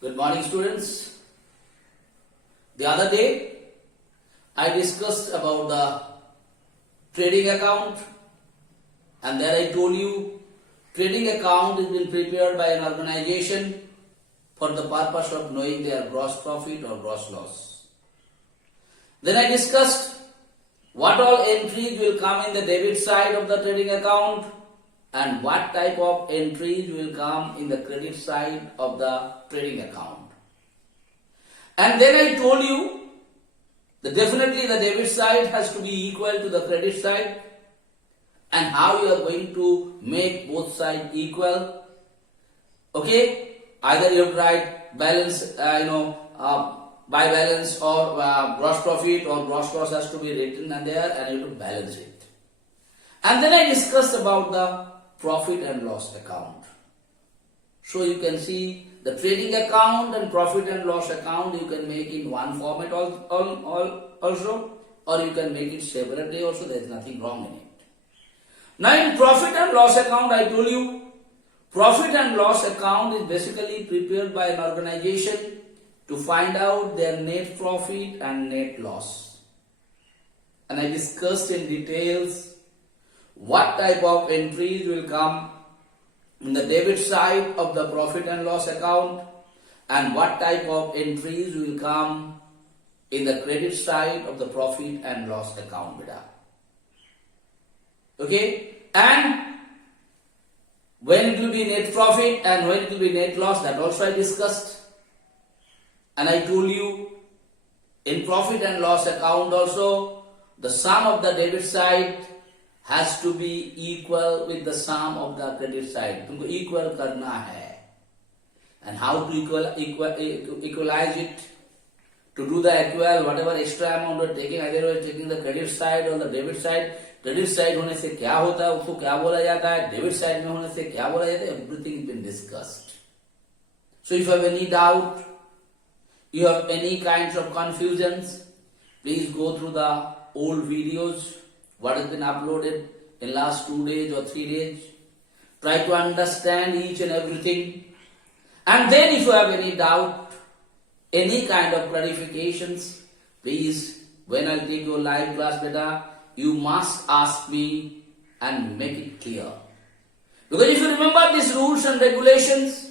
Good morning, students. The other day I discussed about the trading account, and there I told you trading account is been prepared by an organization for the purpose of knowing their gross profit or gross loss. Then I discussed what all entries will come in the debit side of the trading account and what type of entries will come in the credit side of the trading account. And then I told you that definitely the debit side has to be equal to the credit side, and how you are going to make both sides equal. Okay, either you have to write balance, by balance, or gross profit or gross loss has to be written and there, and you have to balance it. And then I discussed about the profit and loss account. So you can see the trading account and profit and loss account you can make in one format also, or you can make it separately also. There is nothing wrong in it. Now in profit and loss account, I told you profit and loss account is basically prepared by an organization to find out their net profit and net loss. And I discussed in details what type of entries will come in the debit side of the profit and loss account and what type of entries will come in the credit side of the profit and loss account. Okay, and when it will be net profit and when it will be net loss, that also I discussed. And I told you in profit and loss account also the sum of the debit side has to be equal with the sum of the credit side. तुमको equal करना है. And how to equalize it? To do the equal, whatever extra amount you are taking, either you are taking the credit side or the debit side. Credit side होने से क्या होता है, उसको क्या बोला जाता है, debit side में होने से क्या बोला जाता है, everything has been discussed. So if you have any doubt, you have any kinds of confusions, please go through the old videos, what has been uploaded in last 2 days or 3 days. Try to understand each and everything. And then if you have any doubt, any kind of clarifications, please, when I take your live class data, you must ask me and make it clear. Because if you remember these rules and regulations,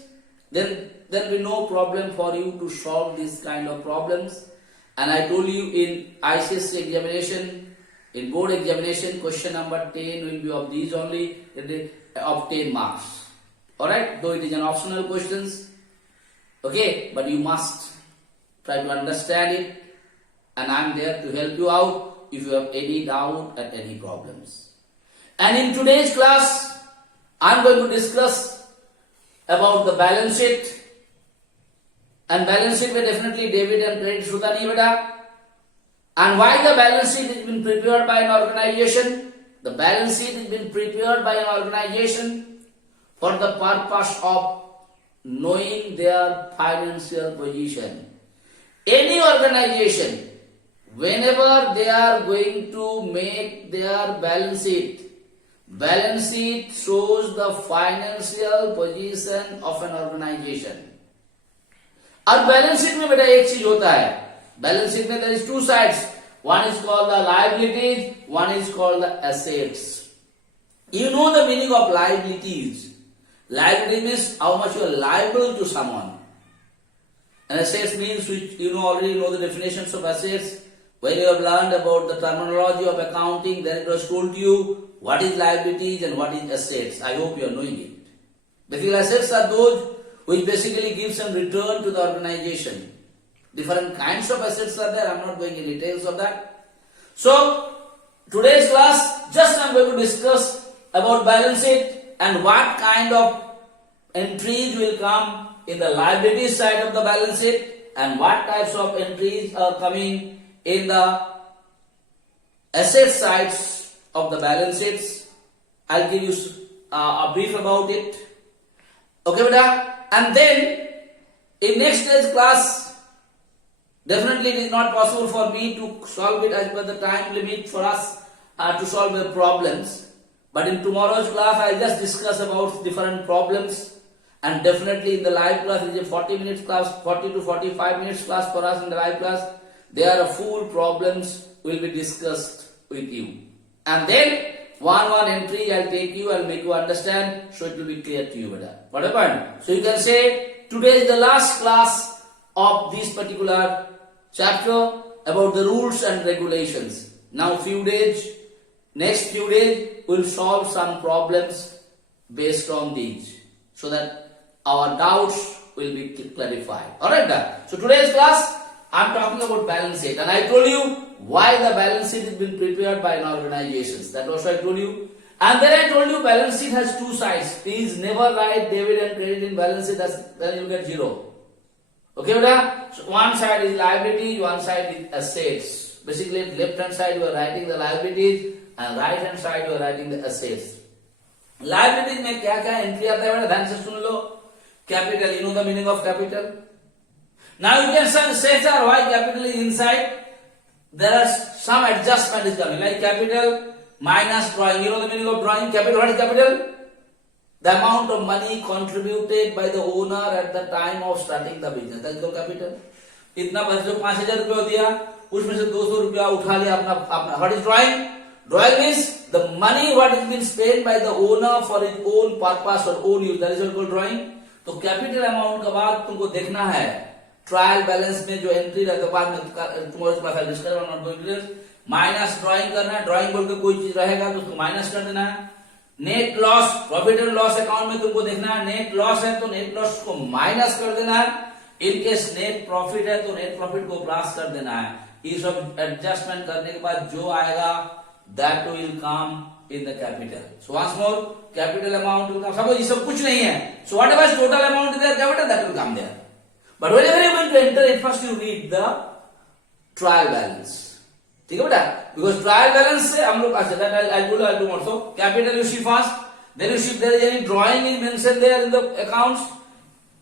then there will be no problem for you to solve these kind of problems. And I told you in ICSE examination, in board examination, question number 10 will be of these only, of 10 marks. Alright, though it is an optional questions, okay, but you must try to understand it, and I am there to help you out if you have any doubt and any problems. And in today's class, I am going to discuss about the balance sheet. And balance sheet में definitely debit and credit होता नहीं बेटा. And why the balance sheet has been prepared by an organization? The balance sheet has been prepared by an organization for the purpose of knowing their financial position. Any organization, whenever they are going to make their balance sheet shows the financial position of an organization. अब balance sheet में बेटा एक चीज होता है, balance sheet में there is two sides. One is called the liabilities, one is called the assets. You know the meaning of liabilities. Liability means how much you are liable to someone. And assets means which you already know the definitions of assets. When you have learned about the terminology of accounting, then it was told to you what is liabilities and what is assets. I hope you are knowing it. Basically, assets are those which basically give some return to the organization. Different kinds of assets are there. I am not going into details of that. So, today's class, just I am going to discuss about balance sheet and what kind of entries will come in the liability side of the balance sheet and what types of entries are coming in the asset sides of the balance sheets. I'll give you a brief about it. Okay, beta? And then in next day's class, definitely it is not possible for me to solve it as per the time limit for us to solve the problems. But in tomorrow's class, I'll just discuss about different problems And definitely in the live class, it is a 40 minutes class, 40 to 45 minutes class for us in the live class. There are full problems will be discussed with you. And then one entry I'll take you, I'll make you understand, so it will be clear to you better. What happened? So you can say today is the last class of this particular chapter about the rules and regulations. Now next few days we'll solve some problems based on these, so that our doubts will be clarified. Alright, so today's class I'm talking about balance sheet, and I told you why the balance sheet has been prepared by an organization. That also I told you. And then I told you balance sheet has two sides. Please never write debit and credit in balance sheet, then you get zero. Okay, beta? So one side is liability, one side is assets. Basically, left hand side you are writing the liabilities, and right hand side you are writing the assets. Liabilities में क्या क्या entry आता है बेटा? ध्यान से सुन लो. Capital, you know the meaning of capital? Now you can say, sir, why capital is inside? There are some adjustment is coming, like capital minus drawing. You know the meaning of drawing? Capital, what is capital? The amount of money contributed by the owner at the time of starting the business. That is called capital. इतना पैसे जो 5,000 रुपया दिया, उसमें से 200 रुपया उठा लिया अपना. What is drawing? Drawing means the money what is been spent by the owner for his own purpose or own use. That is what called drawing. तो कैपिटल अमाउंट का बाद तुमको देखना है ट्रायल बैलेंस में जो एंट्री रहता है, बाद में तुम्हारे पास डिस्कस माइनस ड्राइंग करना है. ड्राइंग बोल के कोई चीज रहेगा तो उसको माइनस कर देना है. Net loss, profit and loss account में तुमको देखना है नेट लॉस है तो नेट लॉस को माइनस कर देना है. इन केस नेट प्रॉफिट है तो नेट प्रॉफिट को प्लस कर देना है. ये सब एडजस्टमेंट करने के बाद जो आएगा that will come in the capital. So once more capital amount will come. Suppose ये सब कुछ नहीं है, so whatever is total amount in the capital that will come there. But whenever you are going to enter it, first you read the trial balance. ठीक है बेटा? Because trial balance से हम लोग that I'll do also. Capital you see first, then you see if there is any drawing is mentioned there in the accounts.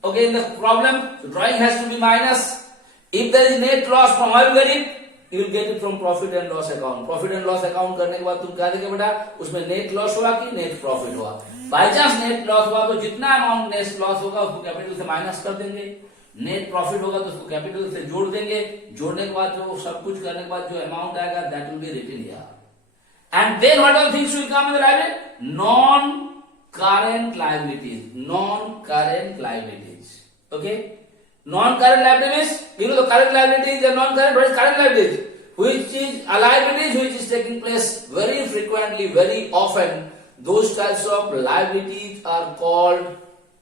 Okay, in the problem, so drawing has to be minus. If there is net loss, from where you get it? You will get it from profit and loss account. Profit and loss account करने के बाद तुम क्या देखोगे बेटा? उसमें net loss हुआ कि net profit हुआ. By chance net loss हुआ तो जितना amount net loss होगा उसको capital से minus कर देंगे. नेट प्रॉफिट होगा तो उसको कैपिटल से जोड़ देंगे. जोड़ने के बाद जो सब कुछ करने के बाद जो अमाउंट आएगा that will be written here. And then what all things will come in the liability? Non current liabilities. Non current liabilities. Okay, non current liabilities, you know the current liabilities and non current. What is current liabilities? Which is a liabilities which is taking place very frequently, very often. Those types of liabilities are called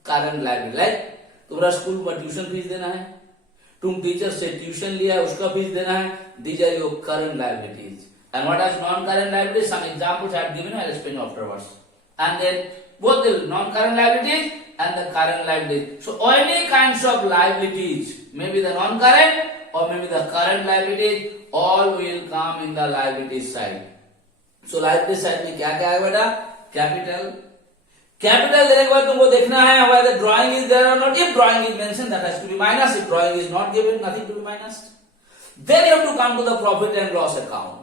current liabilities. Like तुम्हारा school में tuition fees देना है, तुम teacher से tuition लिया है उसका fees देना है. These are your current liabilities. And what are non current liabilities? Some examples I have given, I will explain afterwards. And then both the non current liabilities and the current liabilities. So any kinds of liabilities, maybe the non current or maybe the current liabilities, all will come in the liabilities side. So liability side में क्या क्या है बेटा? Capital. Capital देने के बाद तुमको देखना है whether drawing is there or not. If drawing is mentioned, that has to be minus. If drawing is not given, nothing to be minused. Then you have to come to the profit and loss account.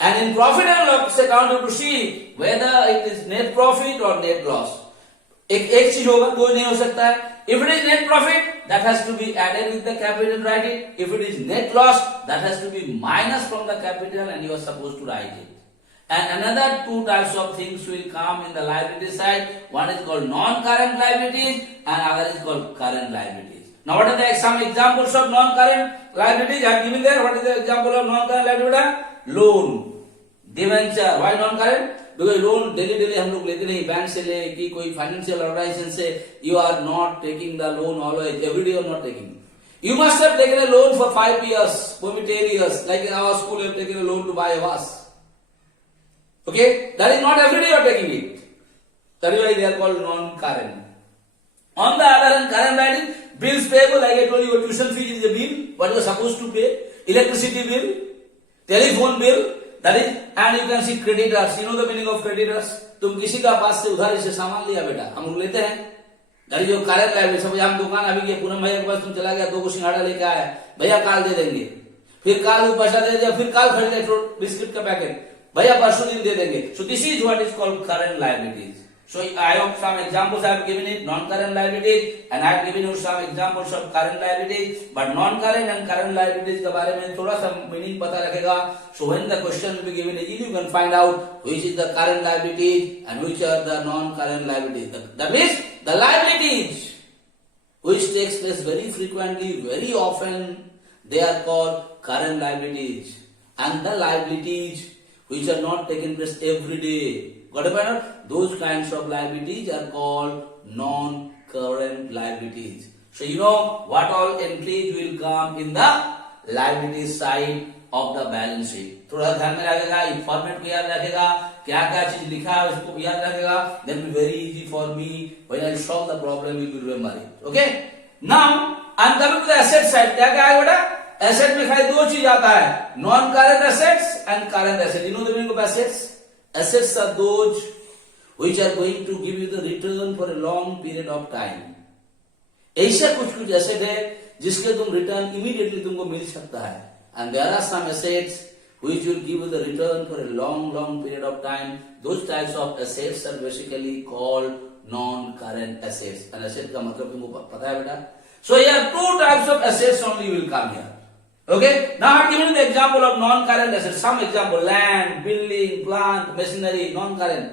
And in profit and loss account you have to see whether it is net profit or net loss. एक चीज होगा, दो नहीं हो सकता है. If it is net profit, that has to be added with the capital and write it. If it is net loss, that has to be minus from the capital and you are supposed to write it. And another two types of things will come in the liability side. One is called non-current liabilities and other is called current liabilities. Now what are some examples of non-current liabilities? I have given there. What is the example of non-current liability? Loan, debenture. Why non-current? Because loan daily हम लोग लेते नहीं, bank से ले कि कोई financial organisation से. You are not taking the loan always. Every day you are not taking. You must have taken a loan for 5 years, maybe 10 years. Like in our school, you have taken a loan to buy a vase. Okay, that is not every day you are taking it. That is why they are called non-current. On the other hand, current liability, bills payable, like I told you, your tuition fee is a bill, what you are supposed to pay, electricity bill, telephone bill, that is, and you can see creditors. You know the meaning of creditors? तुम किसी का पास से उधारी से सामान लिया बेटा, हम लोग लेते हैं. that is your current liability. समझ हम दुकान अभी गए, पूनम भैया के पास तुम चला गया, 2 को सिंघाड़ा लेके आया, भैया काल दे देंगे, फिर काल पैसा दे दिया, फिर काल खरीदे बिस्किट का पैकेट, भैया परसों दिन दे देंगे. So this is what is called current liabilities. So I have some examples I have given it, non-current liabilities, and I have given you some examples of current liabilities. But non-current and current liabilities के बारे में थोड़ा सा meaning पता रखेगा. So when the question will be given, easily you can find out which is the current liabilities and which are the non-current liabilities. That means the liabilities which takes place very frequently, very often, they are called current liabilities, and the liabilities which are not taking place every day. Got it, point? Those kinds of liabilities are called non-current liabilities. So you know what all entries will come in the liability side of the balance sheet. थोड़ा ध्यान में रखेगा, format को याद रखेगा, क्या क्या चीज लिखा है उसको याद रखेगा. Then will be very easy for me when I solve the problem. You will remember it. Okay? Now I'm coming to the asset side. क्या क्या है बेटा? Asset में खाली दो चीज आता है, non-current assets and current assets. You know the meaning of assets? Assets are those which are going to give you the return for a long period of time. ऐसा कुछ कुछ एसेट है जिसके तुम रिटर्न इमीडिएटली तुमको मिल सकता है. And there are some assets which will give you the return for a long period of time. Those types of assets are basically called non-current assets. And asset का मतलब तुमको पता है बेटा? So here two types of assets only will come here. Okay? Now I have given you the example of non-current assets. Some example: land, building, plant, machinery, non-current.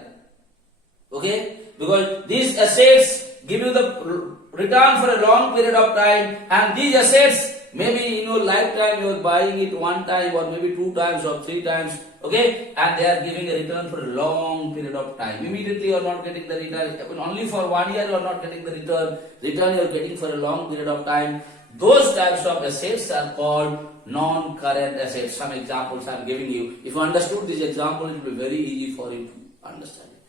Okay? Because these assets give you the return for a long period of time, and these assets maybe in your lifetime you are buying it one time or maybe two times or three times. Okay? And they are giving a return for a long period of time. Immediately you are not getting the return. Only for 1 year you are not getting the return. Return you are getting for a long period of time. Those types of assets are called non-current assets. Some examples I am giving you. If you understood this example, it will be very easy for you to understand it.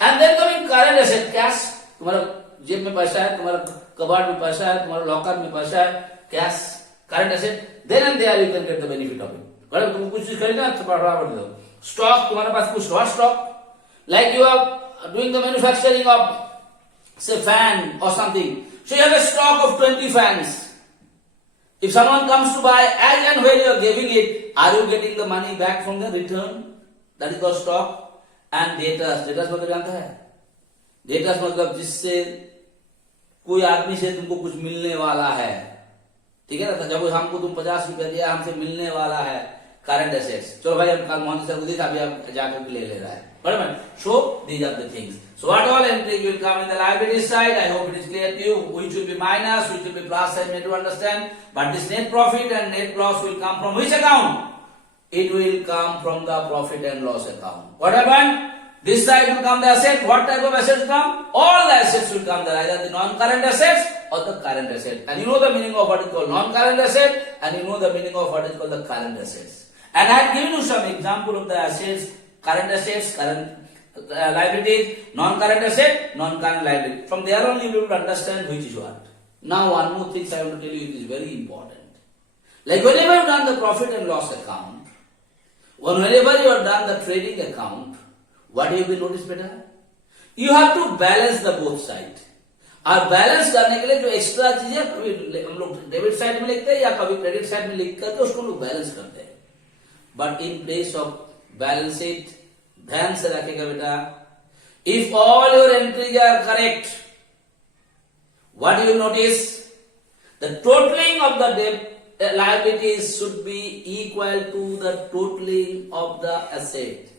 And then coming current asset, cash. तुम्हारा जेब में पैसा है, तुम्हारा कबाड़ में पैसा है, तुम्हारा लॉकर में पैसा है, cash, current asset. Then and there you can get the benefit of it. अगर तुम कुछ चीज खरीदना तो बढ़ा दो. Stock, तुम्हारे पास कुछ stock, like you are doing the manufacturing of say fan or something. So you have a stock of 20 fans. If someone comes to buy, as and when you are giving it, are you getting the money back from the return? That is called stock. And debtors. Debtors मतलब जानता है? Debtors मतलब जिससे कोई आदमी से तुमको कुछ मिलने वाला है, ठीक है ना? जब हमको तुम 50 रुपया दिया, हमसे मिलने वाला है, current assets. चलो भाई हम कल मोहन सर को दी था, अभी आप जाकर के ले रहा है. बराबर? So these are the things. So what all entries will come in the liability side? I hope it is clear to you. Which will be minus, which will be plus, I made to understand. But this net profit and net loss will come from which account? It will come from the profit and loss account. What happened? This side will come the asset. What type of assets come? All the assets will come there, either the non-current assets or the current asset. And you know the meaning of what is called non-current asset, and you know the meaning of what is called the current assets. And I have given you some example of the assets, current liabilities, non-current asset, non-current liability. From there on you will understand which is what. Now one more thing I want to tell you, it is very important. Like whenever you have done the profit and loss account, whenever you have done the trading account, what you will notice better? You have to balance the both sides. और balance करने के लिए जो extra चीजें कभी हम लोग debit side में लिखते हैं या कभी क्रेडिट साइड में लिख करके उसको लोग बैलेंस करते हैं. But in place of balance sheet ध्यान से रखेगा बेटा, if all your entries are correct, what you notice, the totalling of the liabilities should be equal to the totaling of the asset.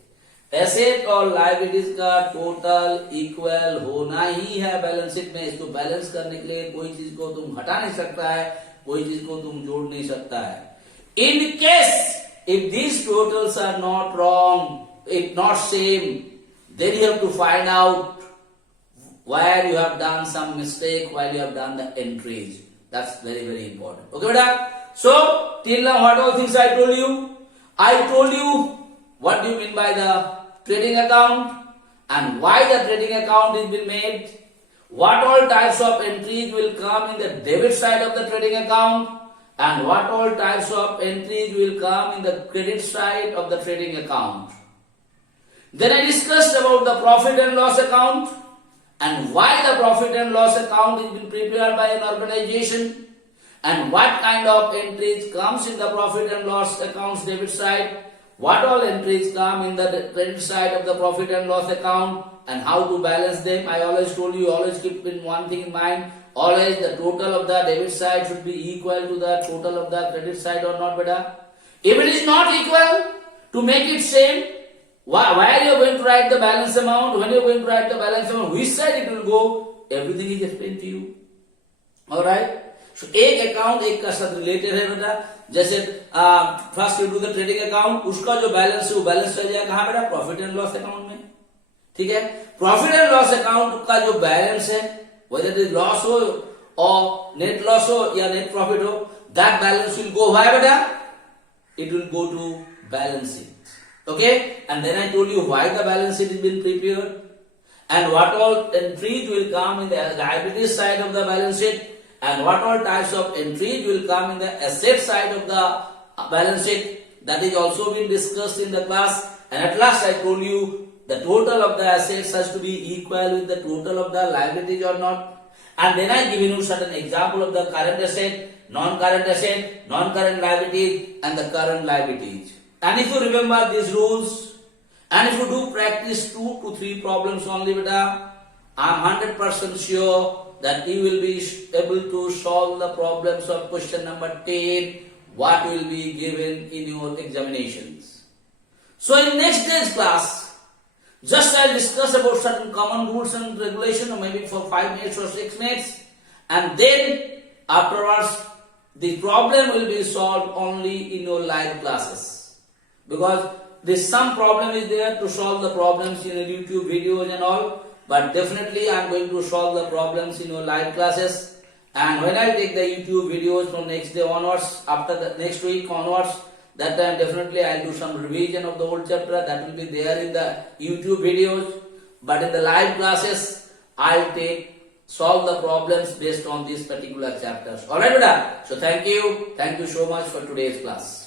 Asset और liabilities का total equal होना ही है balance sheet में. इसको बैलेंस करने के लिए कोई चीज को तुम हटा नहीं सकता है, कोई चीज को तुम जोड़ नहीं सकता है. In case if these totals are not wrong, if not same, then you have to find out where you have done some mistake while you have done the entries. That's very, very important. Okay, beta? So, till now what all things I told you? I told you what do you mean by the trading account and why the trading account is been made. What all types of entries will come in the debit side of the trading account and what all types of entries will come in the credit side of the trading account. Then I discussed about the profit and loss account and why the profit and loss account is been prepared by an organization and what kind of entries comes in the profit and loss accounts debit side. what all entries come in the credit side of the profit and loss account and how to balance them. I always told you, always keep in one thing in mind, always the total of the debit side should be equal to the total of the credit side or not, beta. If it is not equal, to make it same, why you are going to write the balance amount, when you are going to write the balance amount, which side it will go, everything is explained to you. Alright. So एक account एक का साथ related है बेटा. जैसे first you do the trading account, उसका जो balance है वो बैलेंस चल जाएगा कहां बेटा, प्रॉफिट एंड लॉस अकाउंट में. ठीक है. प्रॉफिट एंड लॉस अकाउंट का जो बैलेंस है, whether it is लॉस हो और नेट लॉस हो या नेट प्रॉफिट हो, that balance will go why बेटा, it will go to balance sheet. Okay, and then I told you why the balance sheet has been prepared and what all entries will come in the liabilities side of the balance sheet and what all types of entries will come in the asset side of the balance sheet. That is also been discussed in the class, and at last I told you the total of the assets has to be equal with the total of the liabilities or not. And then I given you certain example of the current asset, non-current asset, non-current liabilities and the current liabilities. And if you remember these rules and if you do practice 2 to 3 problems only beta, I am 100% sure that you will be able to solve the problems of question number 10 what will be given in your examinations. So in next day's class, just I'll discuss about certain common rules and regulations, or maybe for 5 minutes or 6 minutes, and then afterwards the problem will be solved only in your live classes. Because this some problem is there to solve the problems in your YouTube videos and all, but definitely I am going to solve the problems in your live classes. And when I take the YouTube videos from next day onwards, after the next week onwards, that time definitely I'll do some revision of the old chapter that will be there in the YouTube videos. But in the live classes, I'll solve the problems based on these particular chapters. Alright, beta? So thank you so much for today's class.